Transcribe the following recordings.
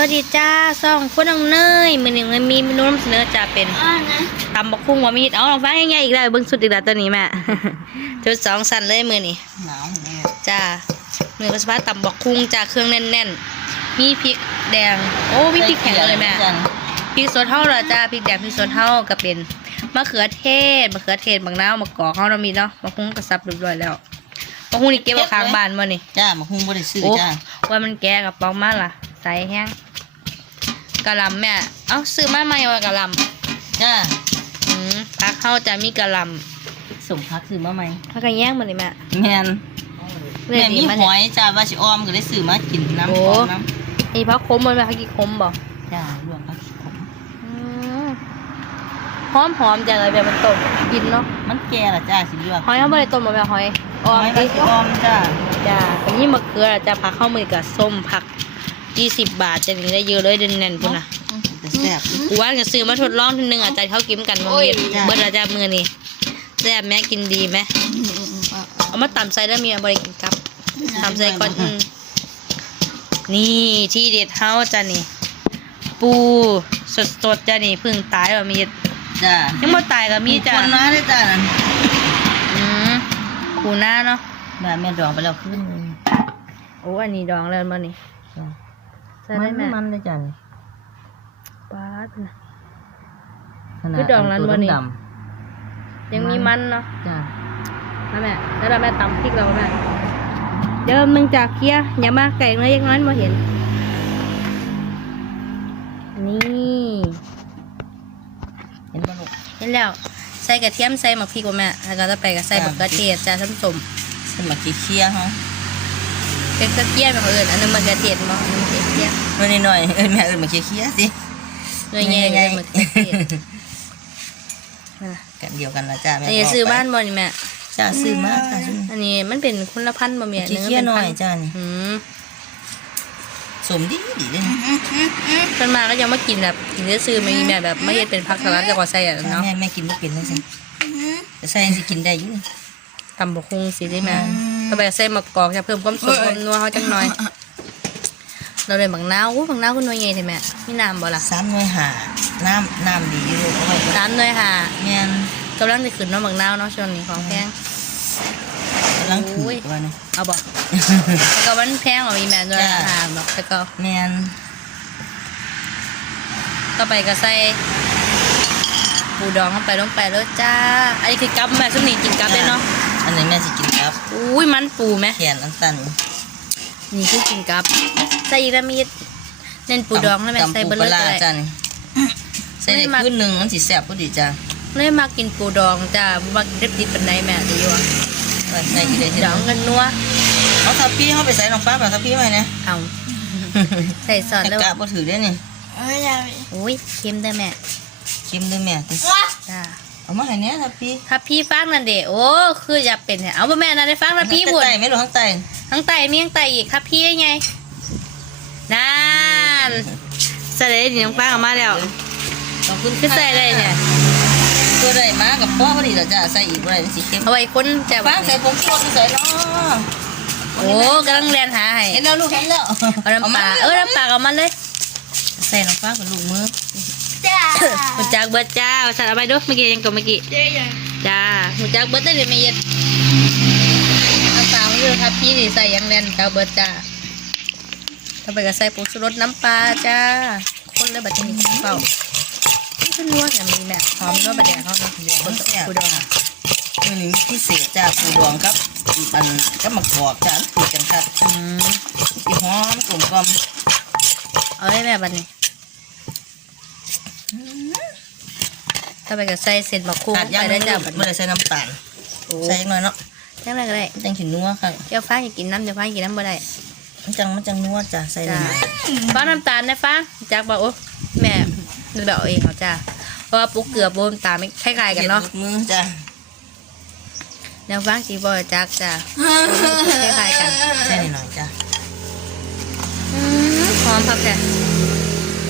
วัสดีจ้าสองคนน้องเนยมือหนึ่งเลยมีเมนูนำเสนอจะเป็นอ่านะตำบักคุ้งว่ามีดเอาลองฟังง่ายๆอีกแล้วเบิ้งสุดอีกแล้วตัวนี้แม่ชุดสองสันเลยมือนี่หนาวแน่จ้ามือก็สภาพตำบักคุ้งจ้าเครื่องแน่นๆ มีพริกแดง โอ้มีพริกแข็งเลยแม่จันพริกสดเท่าเหรอจ้าพริกแดงพริกสดเท่าก็เป็นมะเขือเทศมะเขือเทศบางนาวมะกอกเขาเรามีเนาะมะคุ้งกระซับเรียบร้อยแล้วมะคุ้งนี่เก็บไว้ข้างบ้านมานี่จ้ามาหุ้งบ่ได้ซื้อโอ้จ้าว่ามันแก่กับปองมาล่ะใส่แห้งกะหล่ำแม่ เอ้าซื้อมาใหม่ว่ากะหล่จ้าำอืมพักเข้าจะมีกะหล่ส่งพักซื้อมาไหมำพักกันแย่งมันเลยแม่แม่นเลยแม่ดีมีมาหเนี่อย ยจ้าว่าสิออมก็ได้ซื้อมากินน้ำโอ้หอมน้ไอ้พักคมมันแม่พักกี่คมบ่ำจ้าลวกผักขมอืมหอมหอมจังเลยแบบมันต้มกินเนาะมันแก่ละจ้าสิลวกหอยเขาไม่ได้ต้มมาแบบหอยออมหอยดิว่าสิออมจ้า จ้าอันนี้มะเขือจะพักเข้ามือกับส้มผัก ยี่สิบบาทจะนี่ได้เยอะเลยเด่นๆพุ่นนะแต่แซ่บ กูว่าจะซื้อมาทดลองทีนึงอะใจเขากินกันมาเย็นจ้ะเบิร์ดละจ้ามือนี่แซ่บแม่กินดีไหมเอามาตำใส่แล้วมีอะไรกินกับตำใส่ก่อนอืมนี่ที่เด็ดเฮาจ้ะนี่ ปูสดๆจ้ะนี่เพึ่งตายว่ามีจ้ายังบ่ตายก็มีจ้ะคนน้อยได้จ้านั่นอืมปูหน้าเนาะ บ้านแม่ดองไปแล้วขึ้นนึงโอ้อันนี้ดองแล้วบ่นี่จ้า ใส่ได้ไหมมันเลยจ้านี่ป้าดนะ ขนาดคือดองนั้นบ่นี่ตัวดยังมีมันเนาะำจ้านะแม่แล้วเราแม่ตำพริกเราแม่เดี๋ยวมึงจากเคี้ยอย่ามาไก่เนื้อยังน้อยมาเห็น นี่เห็นบ่ลูกเห็นแล้วใส่กระเทียมใส่หมักพริกว่าแม่แล้วก็จะไปก็ใส่จ้ะบักกระเทียมจ้าส้มสมสมัครเคี้ยวเฮาเป็นกระเทียมแบบอื่นอันนึงบักกระเทียมมั้งอันนึงกระ เทียมน้อยหน่อยๆเอ้ยแม่เอิ้นมาเคี้ยวๆสิเงยแง่เลยบักกระเทียมนั่นน่ะกันเดียวกันละจ้าแม่อันนี้ซื้อบ้านบ่นี่แม่จ้าซื้อมาจ้าซื้ออันนี้มันเป็นคุณละพันธุ์บ่แม่เคี้ยวๆหน่อยเป็พัธุ์จ้านี่อืมสมดีดีเลยนะเพิ่นมาก็ยังมากินแบบกินซื้อๆไม่มีแบบแบบไม่เฮ็ดเป็นผักสลัดจากว่าใส่อะเนาะแม่แม่กินไม่เป็นเลยสิแต่ใส่สิกินได้อยู่นี่ตำบกฮุงสิได้ไหมอืมต่อไปใส่มะกอกจะเพิ่มความสดความนัวเขาจังหน่อย เราเลยบักนาวอู้บักนาวคุณหน่วยใหญ่ใช่ไหมมีน้ำบ่ล่ะสามหน่วยหาน้ำน้ำดีอยู่เอาไว้สามหน่วยค่ะแม่นกำลังจะขึ้นเน้องบักนาวเนาะช่วงนี้ของแพงกำลังถืโอ้อยตัวนี่เอาบ่แต่ก็มันแพงกว่ามีแม่ด้วยจ้ะราคาเนาะแต่ก็แม่นต่อไปก็ใส่ปูดองเข้าไปลงไปแล้วจ้า อันนี้คือกับแม่ส้มนี่กินกับเลยเนาะ อันนี้แม่สิกินครับ อุ้ยมันปูไหมแขนอันตัน นี่คือกินกับใส่อีกแล้วมีเน้นปูดองแล้วแม่ตำใส่ปูเบอร์ปเลลายร้าก็ได้จ้านี่ใส่ได้ไม่มักขึ้นหนึ่งมันสิแซ่บพอดีจ้าเลยมากินปูดองจ้าบ่มาเด็ดดิบเป็นไดแม่เดี๋ยวอยู่อะใส่อีกเลยทีดองกันนัวเอาทับพี่เขาไปใส่น้องฟ้าแบบทับพี่ไว้นะเอาใส่ซอสแล้วกะบ่ถือได้นี่เอ้ยอย่าไปโอ้ยเค็มได้แม่ชิมด้วยแม่ติจ้า เอามาให้เนี้ยทับพี่ถ้าพี่ฟังนั่นเด้โอ้คือจะเป็นแท้เอาบ่แม่นั่นได้ฟังนะพี่บุญไตไม่รู้ข้างใต้ทั้งไตมีทั้งไตอีกครับพี่ได้ไงนั่นใส่ได้ดีน้องป้าออกมาแล้วขอบคุณคือใส่ได้เนี่ยตัวใดมากับพ่อพอดีแล้วจ้าใส่อีกบ่ได้สีเข้มเอาไว้คนจะฟ้าใส่ผงชูรสใส่เนาะโอ้กำลังเรียนหาให้เห็นแล้วลูกเห็นแล้วเอาน้ำปลาเออน้ำปลาเอามาเลย ใส่น้องฟ้ากับลูกมือจ้าห มูจักเบิดจ้าเอาใส่เอาไปดูเมื่อกี้ยังกับเมื่อกี้เดี๋ยวอย่าจ้าหมูจักเบิดได้เลยไม่เย็ดน้ำปลาไม่รู้ครับพี่นี่ใส่อยังแน่นจ้าเบิดจ้าต่อไปก็ใส่ผงชูรสน้ำปลาจ้าคนเลยบัดนี้เปล่าขึ้นนัวแต่มีแม่หอมนัวบะแดงเขาเนาะเดี๋ยวคนกูดองมื้อนี้พิเศษจ้าปูดองครับอันก็มากรอกจ้าถูกกันครับอืมสิหอมกลมกล่อมเอาได้แม่บัดนี้ ต่อไปก็ใส่เศษมะคุ้งขาดไปย่างได้ได้จ้าจ้าบัดเมื่อนี้ไรใส่น้ำตาลโอ้ใส่อีกหน่อยเนาะยังไงก็ได้จังขินนัวค่ะเจ้าฟ้าอยากกินน้ำเจ้าฟ้าอยากกินน้ำบ่ได้มันจังมันจังนัวจ้าใส่หจ้าน่อยฟ้าน้ำตาลนะฟ้าจากบอกโอ้แม่มันแบบเอาเองเขาจ้าเพราะว่าปุ๊กเกลือปุ๊กน้ำตาลไม่คล้ายๆกันเนาะฮ็ดมือจ้าแนวฟ้าสีบอยจากจ้า คล้ายๆกันใส่หน่อยจ้าอืมหอมพับแท้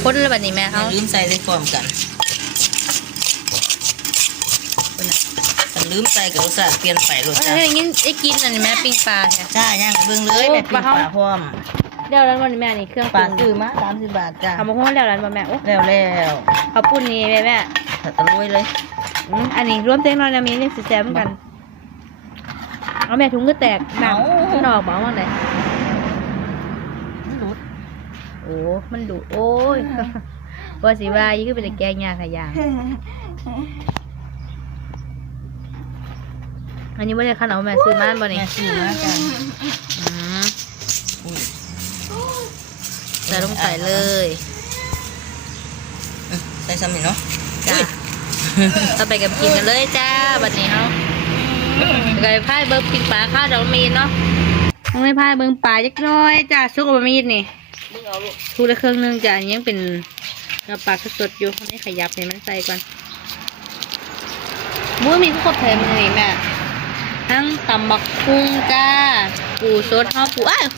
คนเลยแบบนี้แม่อย่าเขาลืมใส่ได้พร้อมกันค นน่ะถ้าลืมใส่กับรสชาติเปลี่ยนไปรสเอ้จ้ายอย่างงี้ได้กินอันนี้แม่ปิ้งปลาแท้จ้าย่างเบิ่งเลยโอ้แม่ปิ้งปลาเฮาปลาพร้อมเดี๋ยวร้านวันนี้แม่นี่เครื่องปปลารุงซื้อมาสามสิบบาทจ้าทำมาห้องแล้วร้านบ่แม่โอ้แล้วแล้วข้าวปุ้นนี่แม่แม่ถ้าตะลุยเลยอืมอันนี้รวมเต็งน้อยนะมีนี่สิแซ่บเหมือนกันเอาแม่ถุงก็แตกหนังมันออกบอกว่าไหนมันหลุดโอ้มันดุโอ้ยว่าสิว่ายี่ก็เป็นแต่แกงยาขยาง อันนี้ไม่ได้ขนมแม่ซื้อมาบ่นี่แม่ซื้อมาจ้าอืมอุ้ยใส่ลงใส่เลยอืมใส่ซ้ำนี่เนาะจ้าเราไปกับกินกันเลยจ้าบัดนี้เฮาไปกับพายเบิ้งปิงปลาข้าวดอกมีนเนาะต้องไม่พายเบิ้งปลาจักหน้อยจ้าซุกกับบะมีดนี่มึงเอาลูกทูละเครื่องหนึงจ้ะอันนี้ยังเป็นเนื้อปลาสดๆอยู่ให้ขยับให้มันใส่ก่อนหมูมีทุกคนแถมเลยแม่ ทั้งตำบักกุ้งจ้า ปูสดเฮาปูอ้าว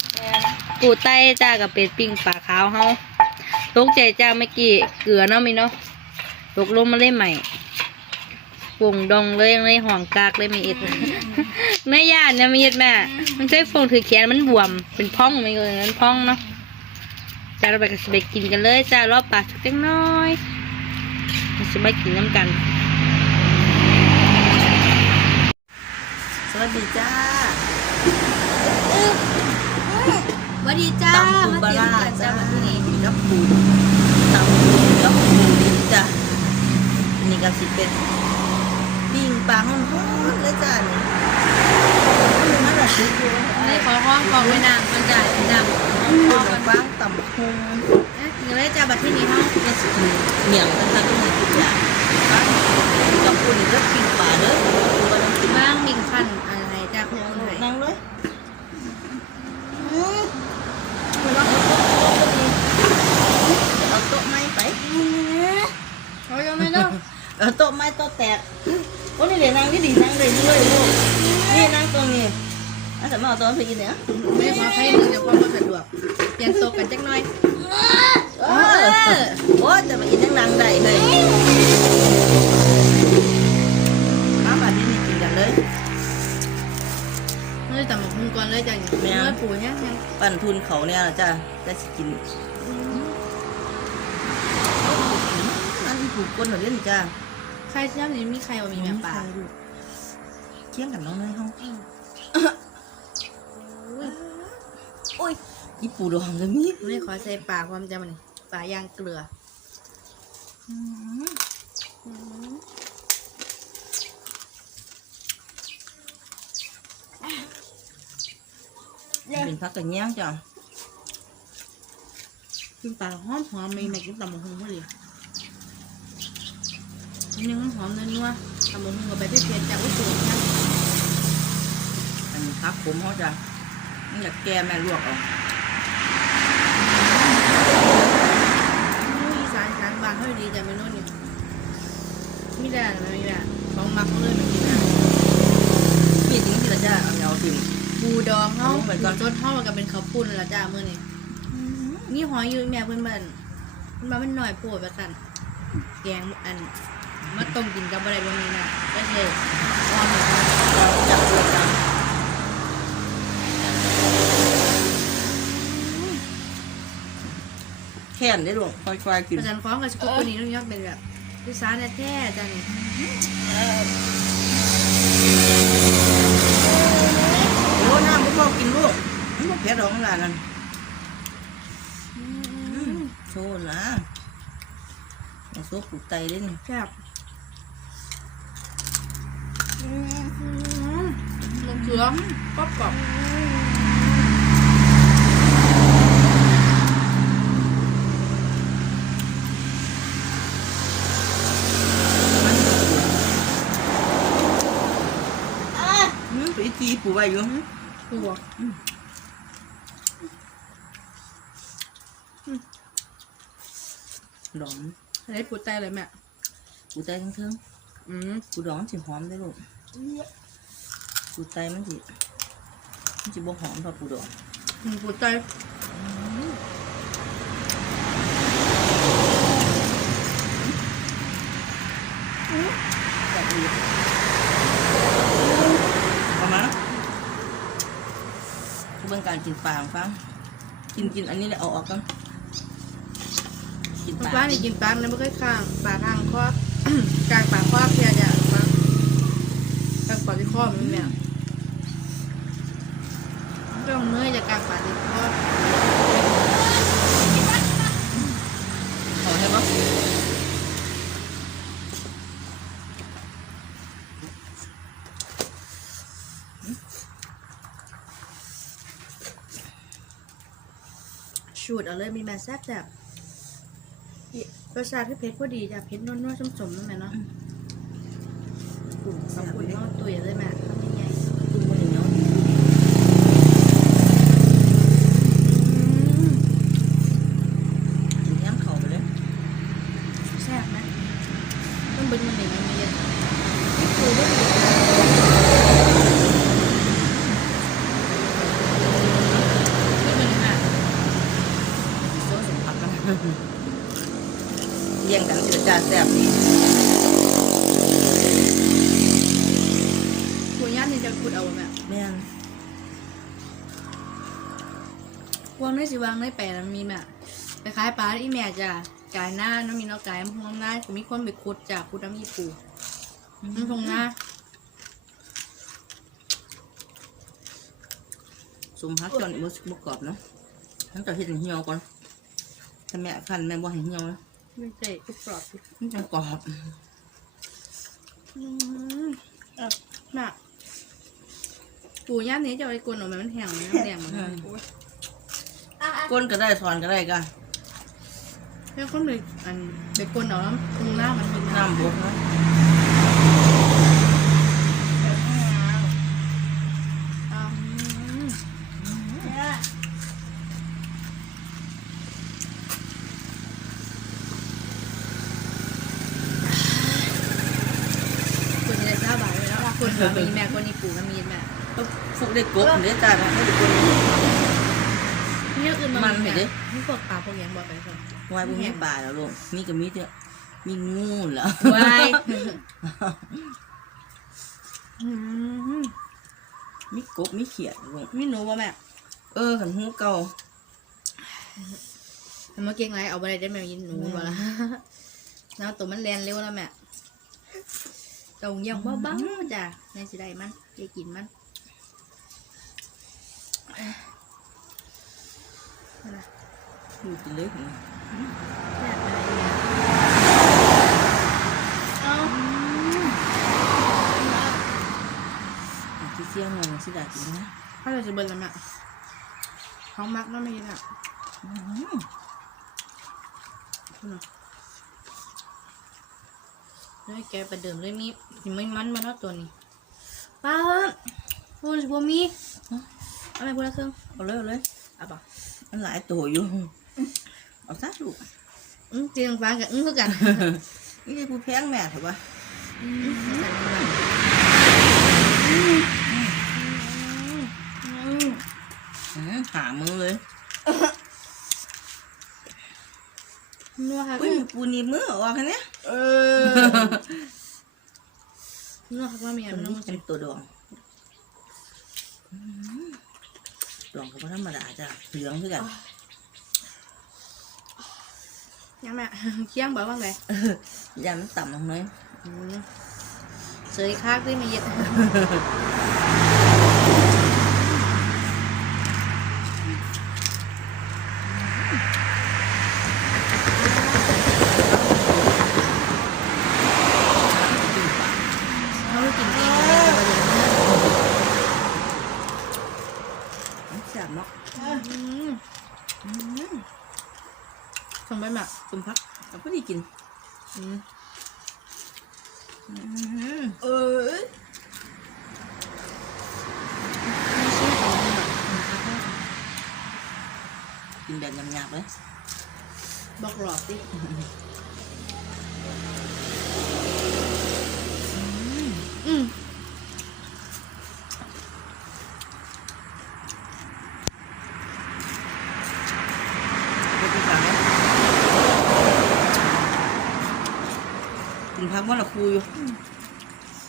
ปูไตจ้ากับเป็ดปิ้งปลาขาวเฮาตกใจจ้าเมื่อกี้เกลือเนาะมีเนาะตกลงมาเลยใหม่วงดองเลยยังเลยห่องกากเลยมีเอ็ดแม่ย่านเนี่ยมีเอ็ดแม่ มันใช้ฟงถือแขนมันบวม เป็นพ่องไม่เกินนั้นพ่องเนาะจ้าเราไปกันสิไปกินกันเลยจ้ารอบปากสักเล็กน้อยมันสิไปกินน้ำกัน วัสดีจ้าสวัสดีจ้าตำปูปลาร้าจ้าจ้ามาที่นี่กับปูตำปูกับปูดิบจ้าอันนี้ก็สิเป็นปิ้งปลาห้อนๆเลยจ้านี่มันละสุกอยู่นี่ขอห้องกองไว้นางมันจ่ายนางพ่อกับฟางตำพุงกินเลยจ้าบัดที่นี่เฮาเนี่ยสิกินเมี่ยงนะคะก็มีทุกอย่างกับปูนี่ก็ปิ้งปลาเด้อปูก็ต้องกิน บ้างมิงคันอะไรจ้าของคนไทยนั่งเลยเอาโต๊ะไม้ไปเขายังไม่ต้องเอาโต๊ะไม้โต๊ะแตกโอ้นี่เดี๋ยวนั่งนี่ดีนั่งเลยด้วยลูกนี่นั่งตรงนี้อาจจะมาเอาโต๊ะไปกินเนี่ยไม่ขอให้มึงจะความสะดวกเปลี่ยนโต๊ะกันจักหน่อยเออโอ้จะมากินนั่งนั่งได้เลย กมุงก่อนเลยจ้าเนื้อปูเนี่ยยังปั่นทุนเขาเนี่ยจ้ะจะสิกินนั่นผูกก้นหน่อยเล่นจ้าใครย่ำนี้มีใครว่ามีแม่ปลาเที่ยงกันน้องเนยห้องโอ้ยอีปูดองเลยมีไม่ขอใส่ปลาความจำมันปลาย่างเกลือ เป็นพักกันแย่งจ้ะกินปลาหอมหอมมีแม่กินตำบักหุ่งพอดีอันนึงมันหอมนัวๆตำบักหุ่งกับใบเผ็ดๆจากอุตุเนี่ยอันพักผมเขาจ้ะมันอยากแกแม่ลวกเอาอีสานอีสานบางเขาดีแต่ไม่นู่นนี่มีแต่ไม่มีแบบของมักเลยไม่กินนะมีจริงที่ละจ้าเอาเอาถึงปู ดองเขาเอาไปก่อนรสห่อกับเป็นข้าวปุ้นละจ้ามื้อนี้มีหอยอยู่แม่เพิ่นบ้านเพิ่นบ้านมันหน่อยโปวดประสันแกงอันมาต้มกินกับอะไรบางนี้นะก็เลยอ้อมเลยค่ะเราจับตัวจ้ะแค่นได้ลูกค่อยๆกินประจันฟ้องกับสกุลคนนี้ต้องยอดเป็นแบบผู้สาวแท้ๆจ้านี่ โอ้น้ำไม่พอกินลูกมันบ่เผ็ดหรอกหลานนั่นโชว์นะเอาซุปปลูกไตได้นี่แซ่บลงเกลือป๊อบกรอบอืมไปจี ปูไว้อยู่ตัวดองอะไรปูไตเลยแม่ปูไตทั้งเทิงอืมปูดองมันสิหอมได้ลูกปูไตมันสิมันสิบ่หอมเท่าปูดองปูไต แบบนี้เอามาเบื้อง การกินปลาของฟังกินกินอันนี้แหละเอาออกกันกินปลาลานี่กินปลาเนี่ยไม่เคยข้างปลาข้างครอบกลางปลาครอบเพียจะปลากลางปลาที่ครอบมันเนี่ยต้องเนื้อจะกลางปลาที่ครอบ ขอให้ปะ ชูดเอาเลยมีแม่แซ่บแบบรสชาติที่เผ็ดพอดีจ้ะเผ็ดนวลๆสมๆนั่นแหละเนาะปุ่นขอบคุณเนาะตุ๋ยเลยแม่ทำยังไง ตุ้มมันเหนียวกินย้ำเข่าไปเลย แซ่บนะต้องเบึ้งมันหนึ่งมันมีเยอะนี่คือว่านี่มันค่ะ โซ่สมผักกันเลี้ยงกันเจือจานแซ่บดี ตัวย่านนี่จะขุดเอาแบบ แม่น วางในสิวางในแปะมันมีแบบ คล้ายๆปลาที่แม่จะกายหน้าน้ำมีเนาะกายมันพวงหน้าจะมีคนไปขุดจากขุดน้ำมีปูมันพงหน้าสมผักจอนบ่บ่กรอบเนาะทั้งจะเฮ็ดให้เหี่ยวก่อนถ้าแม่คันแม่บ่ให้เหี่ยวนะไม่ใช่กรุบกรอบสิมันจะกรอบอืมเออแม่ปูย่านนี้จะเอาไปกลนออกมามันแห้งมันแดงมันโอ้ยก้นก็ได้สอนก็ได้กัน แล้วคนไปอันไปกลนเอาน้ำตรงหน้ามันเป็นน้ำบกนะอืมคนจะได้ทราบบาทเลยแล้วคนก็มีแม่คนนี้ปูก็มีแม่ฟุกได้กบเด้อจ้าไม่ได้กบเนี่ยอื่นมันเห็นดินี่ พวกปลาพวกยังบอกไปก่อนวายบ่มีปลาแล้วลูกมีก็มีเถอะมีงูแล้ววายอืมมีกบมีเขียดลูกมีหนูป่ะแม่เออขันหูเก่ามันมาเก่งไรเอาไปได้แม่ยินหนูบ่ละแล้วตัวมันแลนเร็วแล้วแม่ตรงยังเบาๆจ้ะในสิได้มันได้กินมันนั่นล่ะ ดูกินเลยหือแซ่บอะไรเนี่ยเอาที่เสี่ยงเลยสิได้กินนะถ้าเราจะเบิ่นแล้วแม่ท้องมักเนาะไม่กินอะอื้อหือเนาะเลยแกประเดิมเลยมีสิไม่มันมาเนาะตัวนี้ป้าพูดสิบ่มีเอาไปพูดละครึ่งเอาเลยเอาเลยเอาป่ะมันหลายตัวอยู่ เอาซะลูกอืมเตียงฟ้ากับอืมคือกันนี่ได้ผู้แพงแม่เถอะวะอืมมอื้อหามือเลยนัวค่ะอุ้ยปูนีมือออกแค่เนี้ยเออนัวค่ะว่ามีอันตัวนู้นี้นเป็นตัวดองดองก็ธรรมดาจ้ะเหลืองคือกัน ยังแม่เคียงบอกว่าไงยามันต่ำลงหน่อยอืมเสยคากด้วยมีเย็ดเขาไม่กินเองเลย มันแซ่บเนาะ อืม อื้อ ส่งไปหมัก สมพักเราก็ได้กิน อืม อื้อเออไม่ใช่ของหมัก กินแบบยำๆเลย บอกหลอดดิ อืม ไปกินผักไหมกินผักว่าเราคู อยู่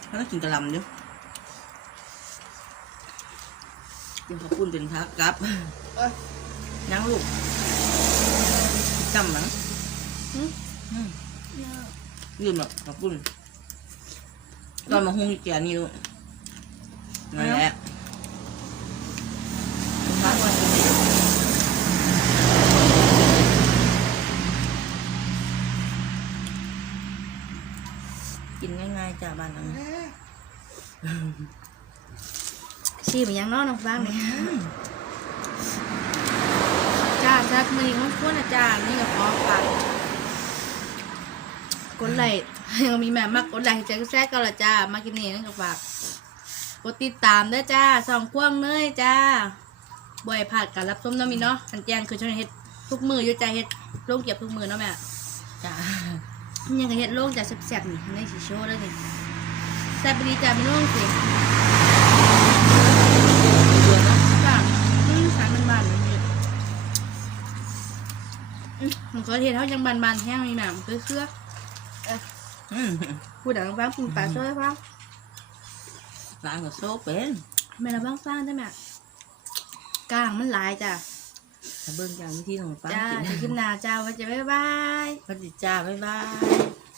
แล้วก็กินกระหลำอยู่กินข้าวปุ้นเป็นผักกับเอ้ยยังลูกจำมั้งอืมอืมลืมหรอกขอบคุณตอนมาหุงแกนี่ลูกนั่นแหละ จ้าบ้านหลังนี้ชีพยังเน้องน้องฟังเลยจ้าจ้ามือนี้มันควรนะจ้านี่กับพอฟังกดไลค์ยังมีแม่มากกดไลค์ให้ใจก็แซ่ก็ละจ้ามากินนี่นั่นกับฝากกดติดตามด้วยจ้าสองควงเนยจ้าบ่อยผัดการรับส้มเน้องมีเนาะอันแจ้งคือช่วยเฮ็ดทุกมืออยู่ใจเฮ็ดลงเก็บทุกมือเนาะแม่จ้า ยังก็เฮ็ดโล่งจากแซ่บๆนี่ในสีโชว์เลยนี่แซ่บดีจ้าไม่โล่งสิเดือนนะจ้าอืมสายมันบานเลยนี่อืมมันก็เฮ็ดเท่ายังบานๆแห้งมีหม่มคือเครืออืมพูดดังฟังพูดปลาช่วยฟังร้านก็โซ่เป็นแม่ละบ้างฟังได้ไหมกลางมันหลายจ้าถ้า เบิ่งจากวิธีของป้าจ้ากินจะขึ้นหนาจ้าว่าจะบ๊ายบาย พอดีจ้าบ๊ายบาย